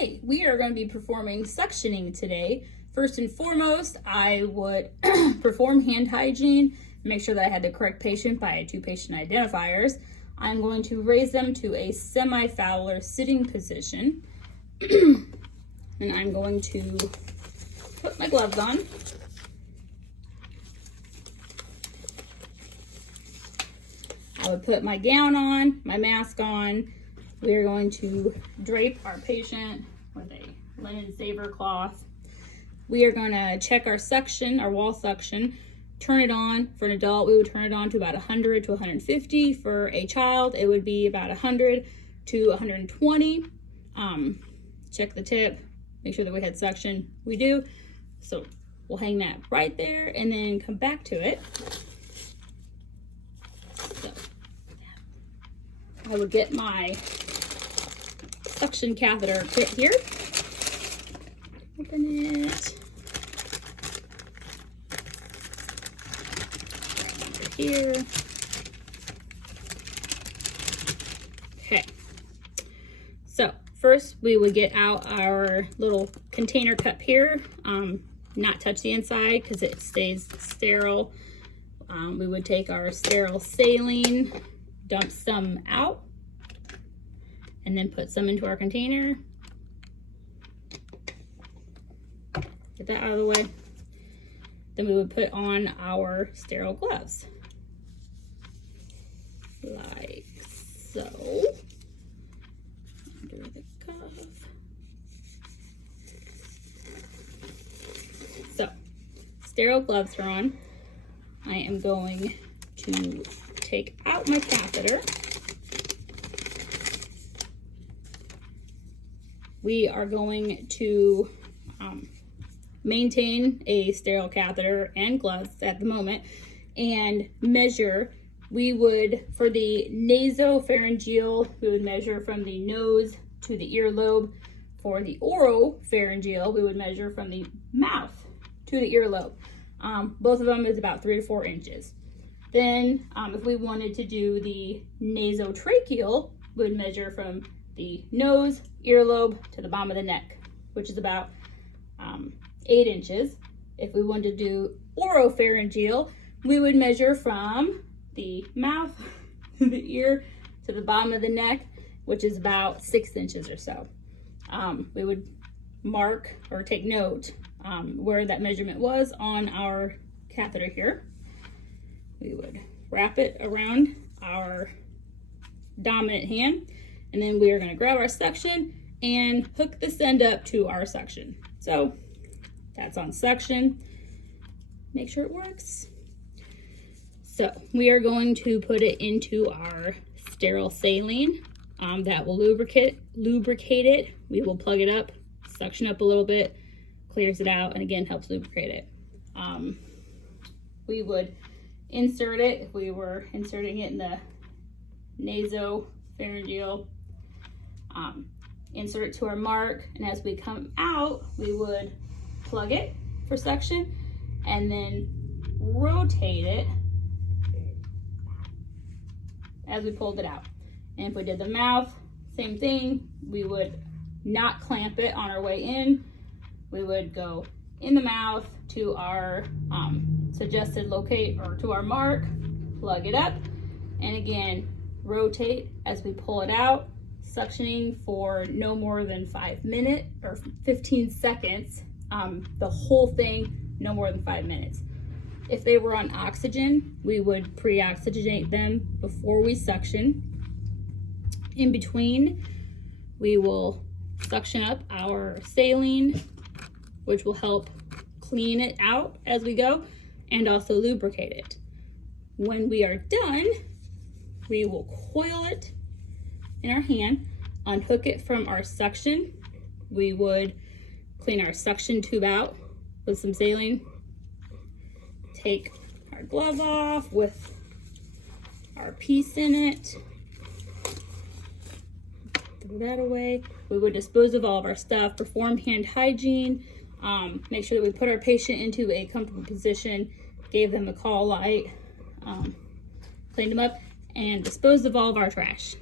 Hey, we are going to be performing suctioning today. First and foremost, I would perform hand hygiene, make sure that I had the correct patient by 2 patient identifiers. I'm going to raise them to a semi-Fowler sitting position. And I'm going to put my gloves on. I would put my gown on, my mask on. We are going to drape our patient with a linen saver cloth. We are going to check our suction, our wall suction, turn it on. For an adult, we would turn it on to about 100 to 150. For a child, it would be about 100 to 120. Check the tip, make sure that we had suction. We do. So we'll hang that right there and then come back to it. So I would get my suction catheter kit here. Open it. Right here. Okay. So first we would get out our little container cup here. Not touch the inside because it stays sterile. We would take our sterile saline, dump some out, and then put some into our container. Get that out of the way. Then we would put on our sterile gloves. Like so. Under the cuff. So, sterile gloves are on. I am going to take out my catheter. We are going to maintain a sterile catheter and gloves at the moment and measure. We would, for the nasopharyngeal, we would measure from the nose to the earlobe. For the oropharyngeal, we would measure from the mouth to the earlobe. Both of them is about 3 to 4 inches. Then if we wanted to do the nasotracheal, we would measure from the nose, earlobe to the bottom of the neck, which is about 8 inches. If we wanted to do oropharyngeal, we would measure from the mouth to the ear to the bottom of the neck, which is about 6 inches or so. We would mark or take note where that measurement was on our catheter here. We would wrap it around our dominant hand, and then we are going to grab our suction and hook this end up to our suction. So that's on suction. Make sure it works. So we are going to put it into our sterile saline. That will lubricate it. We will plug it up, suction up a little bit, clears it out, and again helps lubricate it. We would insert it if we were inserting it in the nasopharyngeal. Insert it to our mark, and as we come out, we would plug it for suction and then rotate it as we pulled it out. And if we did the mouth, same thing. We would not clamp it on our way in. We would go in the mouth to our suggested locate or to our mark, plug it up, and again rotate as we pull it out, suctioning for no more than 5 minutes or 15 seconds. The whole thing, no more than 5 minutes. If they were on oxygen, we would pre-oxygenate them before we suction. In between, we will suction up our saline, which will help clean it out as we go and also lubricate it. When we are done, we will coil it in our hand, unhook it from our suction. We would clean our suction tube out with some saline, take our glove off with our piece in it, throw that away. We would dispose of all of our stuff, perform hand hygiene, make sure that we put our patient into a comfortable position, gave them a call light, cleaned them up, and disposed of all of our trash.